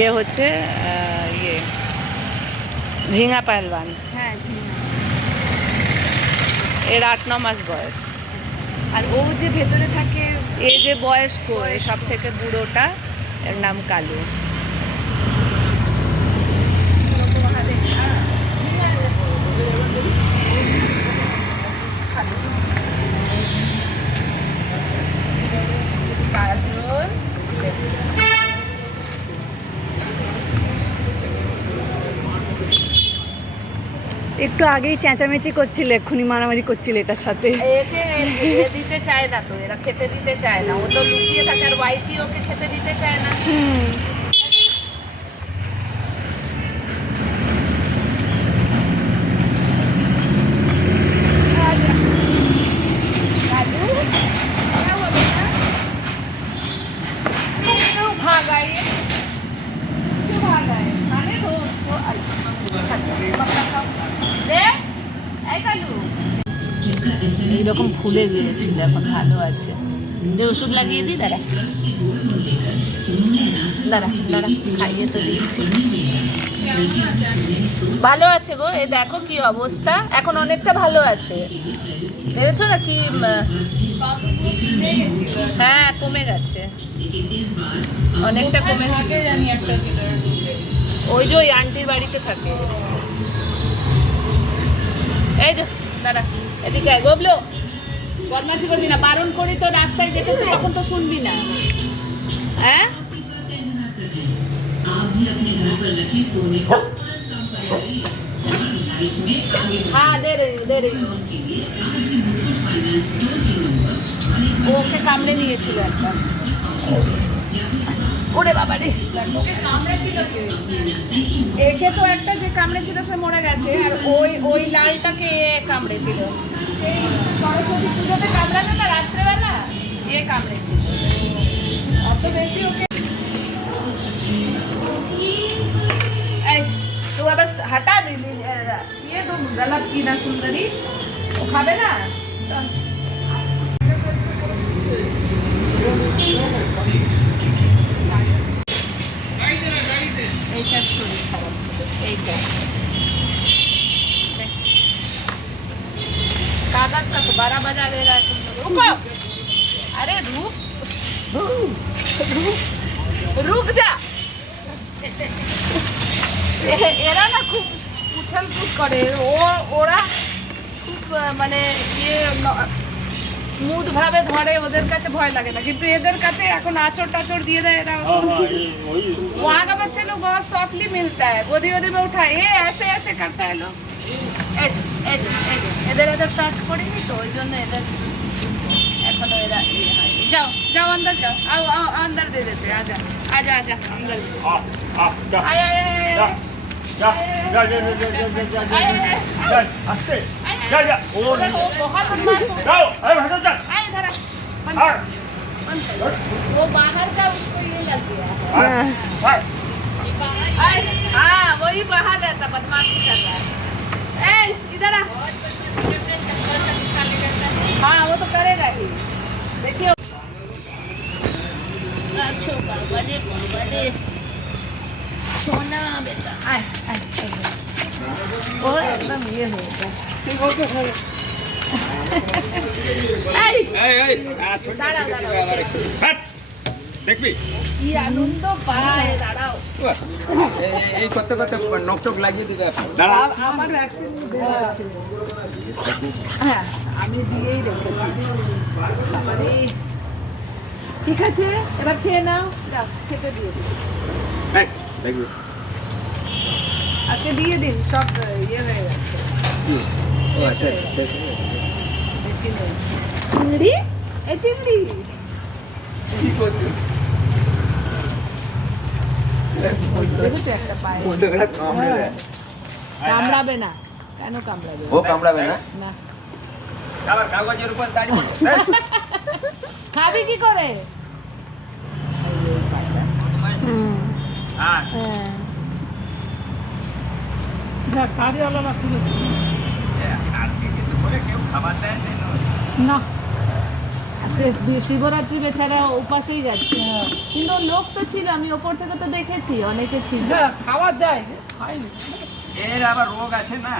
এ হচ্ছে ইয়ে ঝিঙা পাহলওয়ান। হ্যাঁ ঝিঙা। এর 8-9 মাস বয়স। আচ্ছা, আর ও যে ভেতরে থাকে এই যে বয়স্ক, এ সব থেকে বুড়োটা, এর নাম কালু। একটু আগেই চেঁচামেচি করছিল, এক্ষুনি মারামারি করছিল এটার সাথে। একে দিতে চায় না তো, এরা খেতে দিতে চায় না, ও তো লুকিয়ে থাকে, আর ওয়াইজি ওকে খেতে দিতে চায় না। এইরকম ফুলে গিয়েছিল, এখন ভালো আছে। যে ওষুধ লাগিয়ে দিই, দাঁড়া দাঁড়া দাঁড়া, খাইয়ে তো দিচ্ছি। ভালো আছে গো, এই দেখো কি অবস্থা, এখন অনেকটা ভালো আছে, দেখেছো না কি? হ্যাঁ কমে গেছে, অনেকটা কমে গেছে। ওই যে ওই আন্টির বাড়িতে থাকে। এই যে দাঁড়া, এদিকে আয় গোবলো, বদমাশি করবি না, বারণ করি তো রাস্তায় যেতে, তখন তো শুনবি না। হ্যাঁ হ্যাঁ দে রে। ওকে কামড়ে নিয়েছিল একটা, ওরে বাবা রে, একে তো একটা যে কামড়েছিল সে মরে গেছে, আর ওই লালটাকে কামড়েছিল সেই সরস্বতী পুজোতে, কামড়ানো না রাত্রেবেলা, এ কামড়েছিল। অত বেশি ওকে তো আবার হাঁটা দিলি, ইয়ে তো গলত কি না সুন্দরী, ও খাবে না। চল এইটার শরীর খারাপ ছিল, এইটা कागज का तो 12 बजा दे रहा है तुम लोग, रुको, अरे रुक जा। এরা না খুব উছাল কুদ করে, ওরা খুব মানে ইয়ে মুড ভাবে ধরে, ওদের কাছে ভয় লাগে না, কিন্তু এদের কাছে এখন আঁচড় টাচড় দিয়ে দেয় এরা। वहाँ का बच्चे लोग बहुत सॉफ्टली मिलता है, गोदी गोदी में उठा, ये ऐसे ऐसे करता है लोग। এদের টাচ করিনি তো, ওই জন্য এদের এখনো এরা যাও যাও अंदर जाओ, आओ आओ अंदर दे देते, आजा आजा आजा अंदर, आय आय आय जा जा जा जा जा हंसते जा जा, ओ बहुत बदमाश हो, जाओ अरे भाग जा, आए इधर वो बाहर का उसको ये लग गया है, हाँ वही बाहर रहता, बदमाशी कर रहा है। ए इधर आ, हाँ वो तो करेगा ही, देखिए। अच्छा बड़े बड़े सोना बेटा, आए आए, वो एकदम ये होगा। দাঁড়াও দাঁড়াও, দেখবি কি আনন্দ পায়, দাঁড়াও এই করতে করতে নখ টক লাগিয়ে দিবে। দাঁড়া, আমার ভ্যাকসিন দেওয়া আছে, হ্যাঁ আমি দিয়েই রেখেছি। ঠিক আছে এবার খেয়ে নাও, যাও খেতে দিয়ে দিন, দেখবি আজকে দিয়ে দিন, সব ইয়ে হয়ে গেছে, বেশি নেই। চিংড়ি, এই চিংড়ি দেখেছো একটা পায়ে, কামড়াবে না, কেন কামড়াবে? ও কামড়াবে না, না আবার কাগজের উপর দাঁড়িয়ে খাবি কি করে? হ্যাঁ আজকে কিন্তু করে কেউ খাবার দেয় না। আজকে শিবরাত্রি বেচারা উপাসেই গেছে কিন্তু লোক তো ছিল আমি ওপর থেকে তো দেখেছি অনেকে ছিল খাওয়া যায় খাইনি এর আবার রোগ আছে না